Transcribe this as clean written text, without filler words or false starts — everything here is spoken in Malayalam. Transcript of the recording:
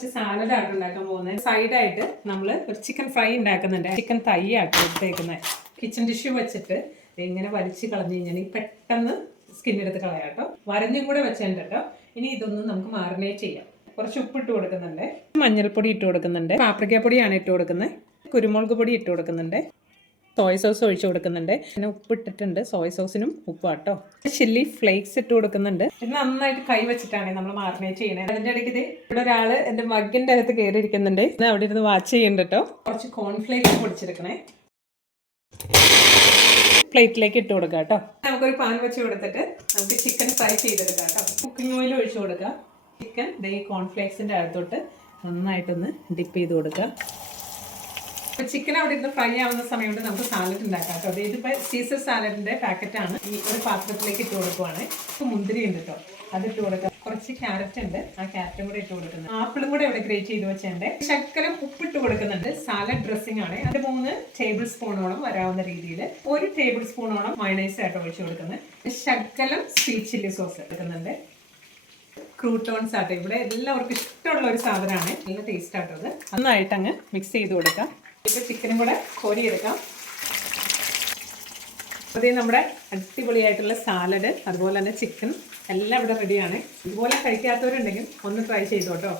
കുറച്ച് സാലഡാണ് ഉണ്ടാക്കാൻ പോകുന്നത്. സൈഡായിട്ട് നമ്മൾ ഒരു ചിക്കൻ ഫ്രൈ ഉണ്ടാക്കുന്നുണ്ട്. ചിക്കൻ തൈ ആട്ടോ എടുത്തേക്കുന്നത്. കിച്ചൺ ടിഷ്യൂ വെച്ചിട്ട് ഇങ്ങനെ വലിച്ച് കളഞ്ഞു കഴിഞ്ഞാൽ പെട്ടെന്ന് സ്കിന്നെടുത്ത് കളയാം കേട്ടോ. വരഞ്ഞും കൂടെ വെച്ചിട്ടുണ്ട് കേട്ടോ. ഇനി ഇതൊന്നും നമുക്ക് മാറിനേറ്റ് ചെയ്യാം. കുറച്ച് ഉപ്പിട്ട് കൊടുക്കുന്നുണ്ട്, മഞ്ഞൾപ്പൊടി ഇട്ട് കൊടുക്കുന്നുണ്ട്, പാപ്രിക്കപ്പൊടിയാണ് ഇട്ട് കൊടുക്കുന്നത്, കുരുമുളക് പൊടി ഇട്ട് കൊടുക്കുന്നുണ്ട്, സോയ സോസ് ഒഴിച്ചു കൊടുക്കുന്നുണ്ട്. പിന്നെ ഉപ്പിട്ടിട്ടുണ്ട്, സോയ സോസിനും ഉപ്പാട്ടോ. ചില്ലി ഫ്ലേക്സ് ഇട്ട് കൊടുക്കുന്നുണ്ട്. ഇത് നന്നായിട്ട് കൈ വെച്ചിട്ടാണ് നമ്മൾ മാറിനേറ്റ് ചെയ്യണത്. അതിൻ്റെ ഇടയ്ക്ക് ഇത് ഇവിടെ ഒരാൾ എൻ്റെ മഗ്ഗിൻ്റെ അകത്ത് കയറിയിരിക്കുന്നുണ്ട്. ഇത് അവിടെ ഇരുന്ന് വാച്ച് ചെയ്യുന്നുണ്ട് കേട്ടോ. കുറച്ച് കോൺഫ്ലേക്സ് പൊടിച്ചെടുക്കണേ. പ്ലേറ്റിലേക്ക് ഇട്ട് കൊടുക്കുക കേട്ടോ. നമുക്കൊരു പാൻ വെച്ച് കൊടുത്തിട്ട് നമുക്ക് ചിക്കൻ ഫ്രൈ ചെയ്തെടുക്കാം കേട്ടോ. കുക്കിംഗ് ഓയിൽ ഒഴിച്ചു കൊടുക്കുക. ചിക്കൻ ഈ കോൺഫ്ലേക്സിൻ്റെ അകത്തോട്ട് നന്നായിട്ടൊന്ന് ഡിപ്പ് ചെയ്ത് കൊടുക്കുക. ചിക്കൻ അവിടെ ഇരുന്ന് ഫ്രൈ ആവുന്ന സമയം കൊണ്ട് നമുക്ക് സാലഡ് ഉണ്ടാക്കാം കേട്ടോ. ഇതിപ്പോൾ സീസർ സാലഡിൻ്റെ പാക്കറ്റാണ്. ഈ ഒരു പാത്രത്തിലേക്ക് ഇട്ട് കൊടുക്കുവാണ്. മുന്തിരി ഉണ്ട് കേട്ടോ, അതിട്ട് കൊടുക്കാം. കുറച്ച് ക്യാരറ്റ് ഉണ്ട്, ആ ക്യാരറ്റും കൂടെ ഇട്ട് കൊടുക്കുന്നത്. ആപ്പിളും കൂടെ ഇവിടെ ഗ്രേറ്റ് ചെയ്ത് വെച്ചിട്ടുണ്ട്. ശകലം ഉപ്പിട്ട് കൊടുക്കുന്നുണ്ട്. സാലഡ് ഡ്രസ്സിംഗ് ആണ്. അത് 3 ടേബിൾ സ്പൂണോളം വരാവുന്ന രീതിയിൽ 1 ടേബിൾ സ്പൂണോളം മയോണൈസ് ആയിട്ട് ഒഴിച്ചു കൊടുക്കുന്നത്. ശകലം സ്വീറ്റ് ചില്ലി സോസ് എടുക്കുന്നുണ്ട്. ക്രൂട്ടോൺസ് ആട്ടോ ഇവിടെ എല്ലാവർക്കും ഇഷ്ടമുള്ള ഒരു സാധനമാണ്. നല്ല ടേസ്റ്റ് ആട്ടോ അത്. നന്നായിട്ട് അങ്ങ് മിക്സ് ചെയ്ത് കൊടുക്കാം. ഇപ്പോൾ ചിക്കനും കൂടെ കോരിയെടുക്കാം. അതേ നമ്മുടെ അടിപൊളിയായിട്ടുള്ള സാലഡ്, അതുപോലെ തന്നെ ചിക്കൻ എല്ലാം ഇവിടെ റെഡിയാണ്. ഇതുപോലെ കഴിക്കാത്തവരുണ്ടെങ്കിൽ ഒന്ന് ട്രൈ ചെയ്തോട്ടോ.